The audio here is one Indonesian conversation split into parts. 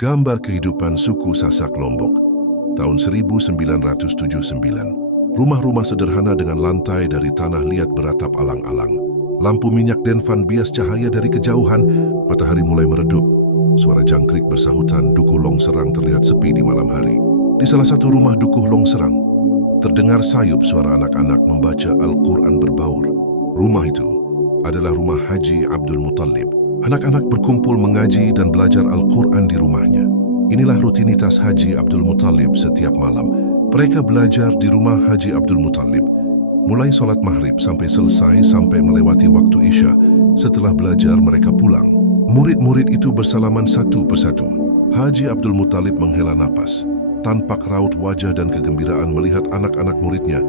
Gambar kehidupan suku Sasak Lombok, tahun 1979. Rumah-rumah sederhana dengan lantai dari tanah liat beratap alang-alang. Lampu minyak Denvan bias cahaya dari kejauhan, matahari mulai meredup. Suara jangkrik bersahutan Dukuh Long Serang terlihat sepi di malam hari. Di salah satu rumah Dukuh Long Serang, terdengar sayup suara anak-anak membaca Al-Quran berbaur. Rumah itu adalah rumah Haji Abdul Muttalib. Anak-anak berkumpul mengaji dan belajar Al-Quran di rumahnya. Inilah rutinitas Haji Abdul Muttalib setiap malam. Mereka belajar di rumah Haji Abdul Muttalib, mulai sholat maghrib sampai selesai sampai melewati waktu Isya. Setelah belajar mereka pulang. Murid-murid itu bersalaman satu persatu. Haji Abdul Muttalib menghela napas. Tanpa raut wajah dan kegembiraan melihat anak-anak muridnya.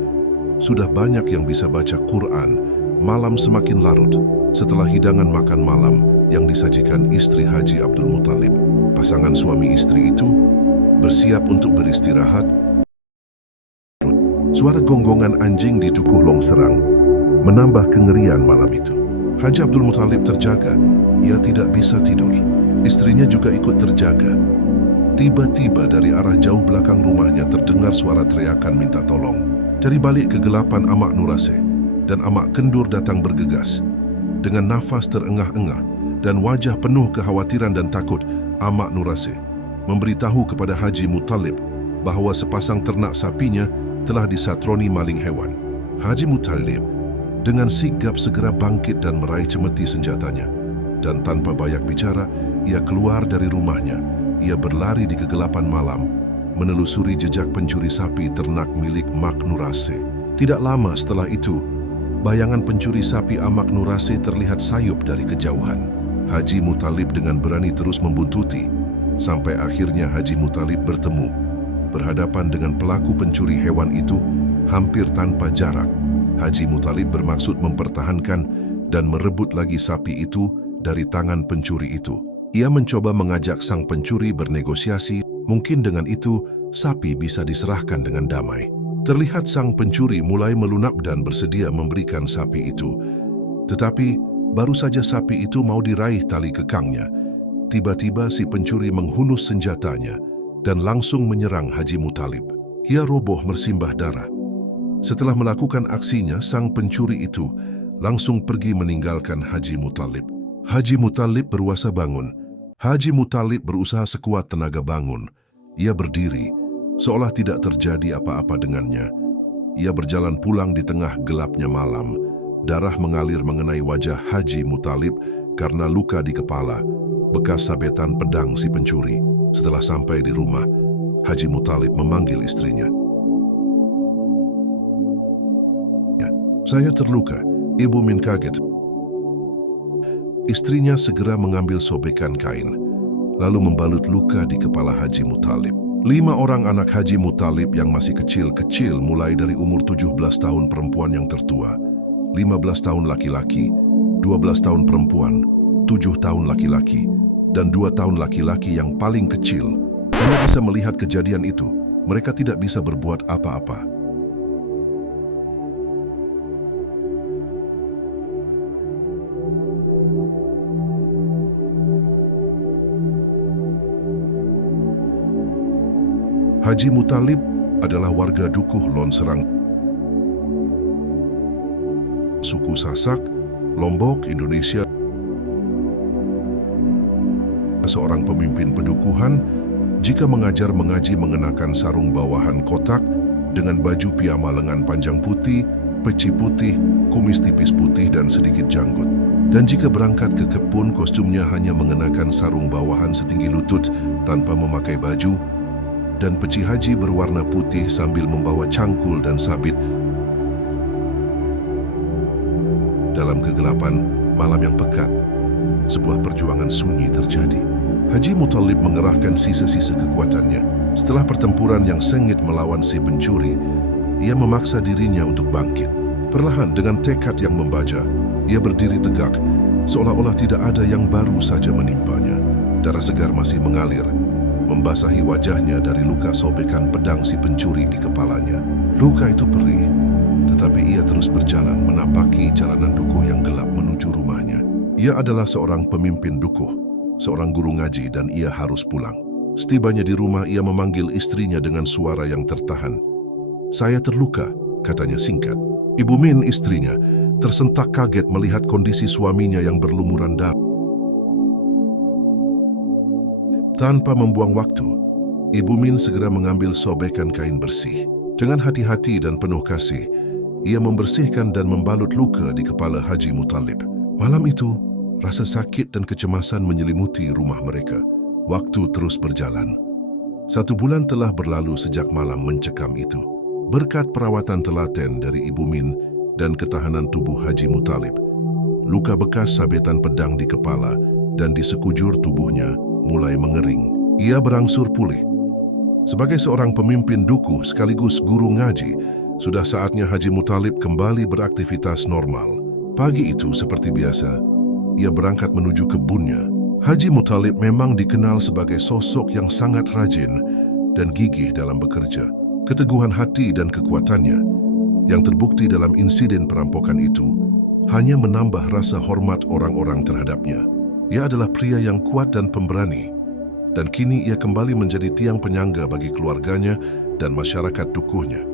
Sudah banyak yang bisa baca Quran. Malam semakin larut. Setelah hidangan makan malam yang disajikan istri Haji Abdul Muttalib, pasangan suami istri itu bersiap untuk beristirahat. Suara gonggongan anjing di Dukuh Long Serang menambah kengerian malam itu. Haji Abdul Muttalib terjaga, ia tidak bisa tidur. Istrinya juga ikut terjaga. Tiba-tiba dari arah jauh belakang rumahnya terdengar suara teriakan minta tolong. Dari balik kegelapan Amak Nurase dan Amak Kendur datang bergegas. Dengan nafas terengah-engah dan wajah penuh kekhawatiran dan takut, Amak Nurase memberitahu kepada Haji Muttalib bahawa sepasang ternak sapinya telah disatroni maling hewan. Haji Muttalib dengan sigap segera bangkit dan meraih cemeti senjatanya. Dan tanpa banyak bicara, ia keluar dari rumahnya. Ia berlari di kegelapan malam, menelusuri jejak pencuri sapi ternak milik Mak Nurase. Tidak lama setelah itu, bayangan pencuri sapi Amak Nurase terlihat sayup dari kejauhan. Haji Muttalib dengan berani terus membuntuti, sampai akhirnya Haji Muttalib berhadapan dengan pelaku pencuri hewan itu hampir tanpa jarak. Haji Muttalib bermaksud mempertahankan dan merebut lagi sapi itu dari tangan pencuri itu. Ia mencoba mengajak sang pencuri bernegosiasi, mungkin dengan itu sapi bisa diserahkan dengan damai. Terlihat sang pencuri mulai melunak dan bersedia memberikan sapi itu. Tetapi baru saja sapi itu mau diraih tali kekangnya, tiba-tiba si pencuri menghunus senjatanya dan langsung menyerang Haji Muttalib. Ia roboh bersimbah darah. Setelah melakukan aksinya, sang pencuri itu langsung pergi meninggalkan Haji Muttalib. Haji Muttalib berusaha bangun. Haji Muttalib berusaha sekuat tenaga bangun. Ia berdiri, seolah tidak terjadi apa-apa dengannya. Ia berjalan pulang di tengah gelapnya malam. Darah mengalir mengenai wajah Haji Muttalib karena luka di kepala, bekas sabetan pedang si pencuri. Setelah sampai di rumah, Haji Muttalib memanggil istrinya. "Saya terluka." Ibu Min kaget. Istrinya segera mengambil sobekan kain, lalu membalut luka di kepala Haji Muttalib. 5 orang anak Haji Muttalib yang masih kecil-kecil, mulai dari umur 17 tahun perempuan yang tertua, 15 tahun laki-laki, 12 tahun perempuan, 7 tahun laki-laki, dan 2 tahun laki-laki yang paling kecil, hanya bisa melihat kejadian itu. Mereka tidak bisa berbuat apa-apa. Haji Muttalib adalah warga Dukuh Long Serang, suku Sasak, Lombok, Indonesia. Seorang pemimpin pedukuhan, jika mengajar mengaji mengenakan sarung bawahan kotak dengan baju piyama lengan panjang putih, peci putih, kumis tipis putih dan sedikit janggut. Dan jika berangkat ke kebun, kostumnya hanya mengenakan sarung bawahan setinggi lutut tanpa memakai baju, dan peci haji berwarna putih sambil membawa cangkul dan sabit. Dalam kegelapan malam yang pekat, sebuah perjuangan sunyi terjadi. Haji Muttalib mengerahkan sisa-sisa kekuatannya. Setelah pertempuran yang sengit melawan si pencuri, ia memaksa dirinya untuk bangkit. Perlahan dengan tekad yang membaja, ia berdiri tegak, seolah-olah tidak ada yang baru saja menimpanya. Darah segar masih mengalir, membasahi wajahnya dari luka sobekan pedang si pencuri di kepalanya. Luka itu perih, tetapi ia terus berjalan menapaki jalanan dukuh yang gelap menuju rumahnya. Ia adalah seorang pemimpin dukuh, seorang guru ngaji, dan ia harus pulang. Setibanya di rumah, ia memanggil istrinya dengan suara yang tertahan. "Saya terluka," katanya singkat. Ibu Min, istrinya, tersentak kaget melihat kondisi suaminya yang berlumuran darah. Tanpa membuang waktu, Ibu Min segera mengambil sobekan kain bersih. Dengan hati-hati dan penuh kasih, ia membersihkan dan membalut luka di kepala Haji Muttalib. Malam itu, rasa sakit dan kecemasan menyelimuti rumah mereka. Waktu terus berjalan. 1 bulan telah berlalu sejak malam mencekam itu. Berkat perawatan telaten dari Ibu Min dan ketahanan tubuh Haji Muttalib, luka bekas sabetan pedang di kepala dan di sekujur tubuhnya mulai mengering. Ia berangsur pulih. Sebagai seorang pemimpin dukuh sekaligus guru ngaji, sudah saatnya Haji Muttalib kembali beraktivitas normal. Pagi itu seperti biasa, ia berangkat menuju kebunnya. Haji Muttalib memang dikenal sebagai sosok yang sangat rajin dan gigih dalam bekerja. Keteguhan hati dan kekuatannya, yang terbukti dalam insiden perampokan itu, hanya menambah rasa hormat orang-orang terhadapnya. Ia adalah pria yang kuat dan pemberani, dan kini ia kembali menjadi tiang penyangga bagi keluarganya dan masyarakat dukuhnya.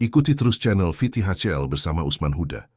Ikuti terus channel VTHCL bersama Usman Huda.